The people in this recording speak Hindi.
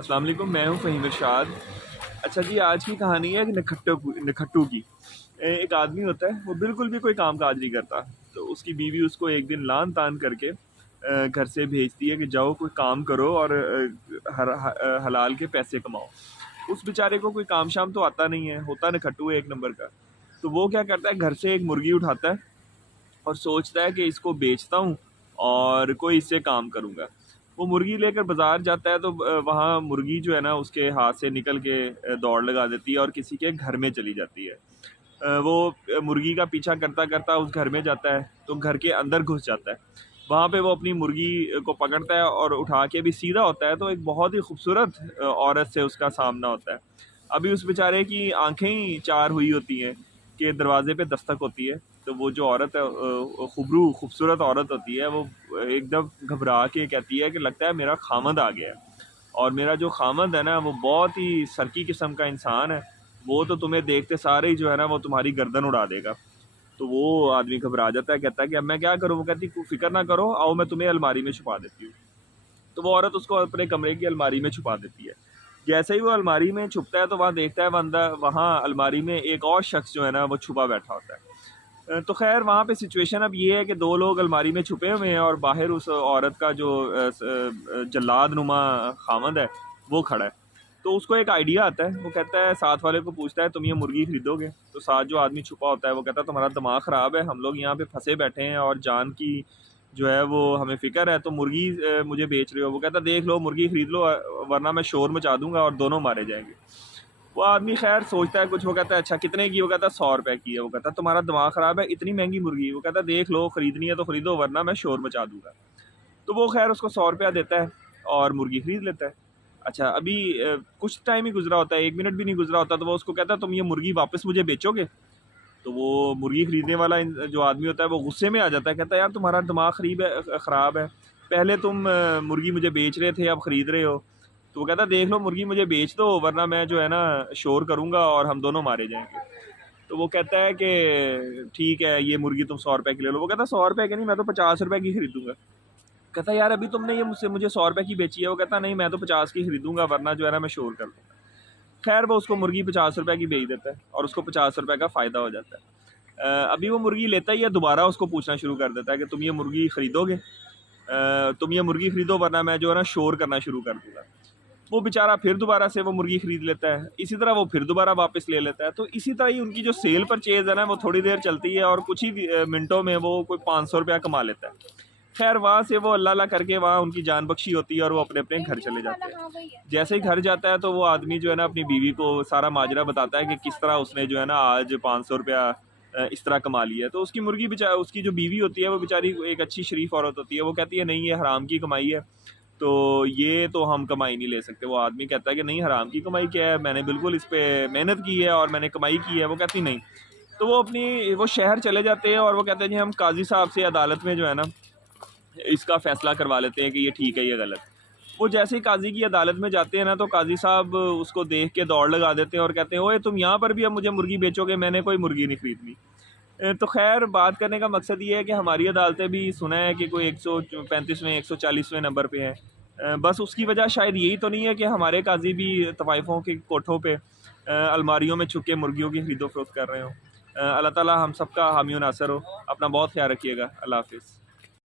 अस्सलाम वालेकुम, मैं हूँ फ़हीम इरशाद। अच्छा जी, आज की कहानी है कि नखट्टू की। एक आदमी होता है, वो बिल्कुल भी कोई काम काज नहीं करता। तो उसकी बीवी उसको एक दिन लान तान करके घर से भेजती है कि जाओ कोई काम करो और हलाल के पैसे कमाओ। उस बेचारे को कोई काम शाम तो आता नहीं है, होता नखट्टू है एक नंबर का। तो वो क्या करता है, घर से एक मुर्गी उठाता है और सोचता है कि इसको बेचता हूँ और कोई इससे काम करूँगा। वो मुर्गी लेकर बाज़ार जाता है तो वहाँ मुर्गी जो है ना उसके हाथ से निकल के दौड़ लगा देती है और किसी के घर में चली जाती है। मुर्गी का पीछा करता-करता उस घर में जाता है, तो घर के अंदर घुस जाता है। वहाँ पे वो अपनी मुर्गी को पकड़ता है और उठा के भी सीधा होता है, तो एक बहुत ही खूबसूरत औरत से उसका सामना होता है। अभी उस बेचारे की आँखें ही चार हुई होती हैं कि दरवाज़े पे दस्तक होती है, तो वो जो औरत है खूबसूरत औरत होती है, वो एकदम घबरा के कहती है कि लगता है मेरा खामद आ गया है। और मेरा जो खामद है ना, वो बहुत ही सरकी किस्म का इंसान है। वो तो तुम्हें देखते सारे ही जो है ना, वो तुम्हारी गर्दन उड़ा देगा। तो वो आदमी घबरा जाता है, कहता है कि अब मैं क्या करूँ? वो कहती है, फ़िक्र ना करो, आओ मैं तुम्हें अलमारी में छुपा देती हूँ। तो वो औरत उसको अपने कमरे की अलमारी में छुपा देती है। जैसे ही वो अलमारी में छुपता है, तो वहाँ देखता है बंदा, वहाँ अलमारी में एक और शख्स जो है ना, वो छुपा बैठा होता है। तो ख़ैर वहाँ पे सिचुएशन अब ये है कि 2 लोग अलमारी में छुपे हुए हैं और बाहर उस औरत का जो जल्लाद नुमा ख़ामद है, वो खड़ा है। तो उसको एक आइडिया आता है, वो कहता है, साथ वाले को पूछता है, तुम ये मुर्गी खरीदोगे? तो साथ जो आदमी छुपा होता है वो कहता है, तुम्हारा दिमाग ख़राब है, हम लोग यहाँ पे फंसे बैठे हैं और जान की जो है वो हमें फ़िक्र है, तो मुर्गी मुझे बेच रहे हो? वो कहता है, देख लो मुर्गी खरीद लो, वरना मैं शोर मचा दूंगा और दोनों मारे जाएंगे। वो आदमी खैर सोचता है कुछ, वो कहता है अच्छा कितने की? वो कहता है 100 रुपए की है। वो कहता है तुम्हारा दिमाग ख़राब है, इतनी महंगी मुर्गी? वो कहता है देख लो, खरीदनी है तो खरीदो, वरना मैं शोर मचा दूंगा। तो वो खैर उसको 100 रुपया देता है और मुर्गी खरीद लेता है। अच्छा अभी कुछ टाइम ही गुजरा होता है, 1 मिनट भी नहीं गुजरा होता, तो वो उसको कहता है तुम ये मुर्गी वापस मुझे बेचोगे? तो वो मुर्गी खरीदने वाला जो आदमी होता है वो गुस्से में आ जाता है, कहता है यार तुम्हारा दिमाग ख़राब है, पहले तुम मुर्गी मुझे बेच रहे थे, अब खरीद रहे हो। तो वो कहता है देख लो मुर्गी मुझे बेच दो, वरना मैं जो है ना शोर करूँगा और हम दोनों मारे जाएंगे। तो वो कहता है कि ठीक है, ये मुर्गी तुम 100 रुपए की ले लो। वो कहता है 100 रुपए की नहीं, मैं तो 50 रुपए की खरीदूंगा। कहता है यार अभी तुमने ये मुझसे मुझे 100 रुपए की बेची है। वो कहता नहीं, मैं तो 50 की खरीदूंगा, वरना जो है ना मैं शोर कर दूंगा। खैर वो उसको मुर्गी 50 रुपए की बेच देता है और उसको 50 रुपए का फ़ायदा हो जाता है। अभी वो मुर्गी लेता ही है, दोबारा उसको पूछना शुरू कर देता है कि तुम ये मुर्गी खरीदोगे? तुम ये मुर्गी खरीदो, वरना मैं जो है ना शोर करना शुरू कर दूंगा। वो बेचारा फिर दोबारा से वो मुर्गी खरीद लेता है, इसी तरह वो फिर दोबारा वापस ले लेता है। तो इसी तरह ही उनकी जो सेल परचेज है ना, वो थोड़ी देर चलती है और कुछ ही मिनटों में वो कोई 500 रुपया कमा लेता है। खैर वहाँ से वो अल्लाह अल्लाह करके वहाँ उनकी जान बख्शी होती है और वो अपने अपने घर चले जाते हैं। जैसे ही घर जाता है तो वो आदमी जो है ना अपनी बीवी को सारा माजरा बताता है कि किस तरह उसने जो है ना आज 500 रुपया इस तरह कमा लिया है। तो उसकी मुर्गी बेचारा, उसकी जो बीवी होती है वो बेचारी एक अच्छी शरीफ औरत होती है, वो कहती है नहीं, ये हराम की कमाई है, तो ये तो हम कमाई नहीं ले सकते। वो आदमी कहता है कि नहीं, हराम की कमाई क्या है, मैंने बिल्कुल इस पे मेहनत की है और मैंने कमाई की है। वो कहती नहीं। तो वो शहर चले जाते हैं और वो कहते हैं जी हम काजी साहब से अदालत में जो है ना इसका फ़ैसला करवा लेते हैं कि ये ठीक है, ये गलत। वो जैसे ही काजी की अदालत में जाते हैं ना, तो काजी साहब उसको देख के दौड़ लगा देते हैं और कहते हैं ओए तुम यहाँ पर भी अब मुझे मुर्गी बेचोगे? मैंने कोई मुर्गी नहीं खरीदनी। तो खैर बात करने का मकसद ये है कि हमारी अदालतें भी सुना है कि कोई 135वें 140वें नंबर पे हैं। बस उसकी वजह शायद यही तो नहीं है कि हमारे काजी भी तवाइफ़ों के कोठों पे अलमारियों में छुप के मुर्गियों की खरीदो फरोख्त कर रहे हो। अल्लाह ताला हम सबका हामी और नासर हो। अपना बहुत ख्याल रखिएगा। अल्लाह हाफ़िज़।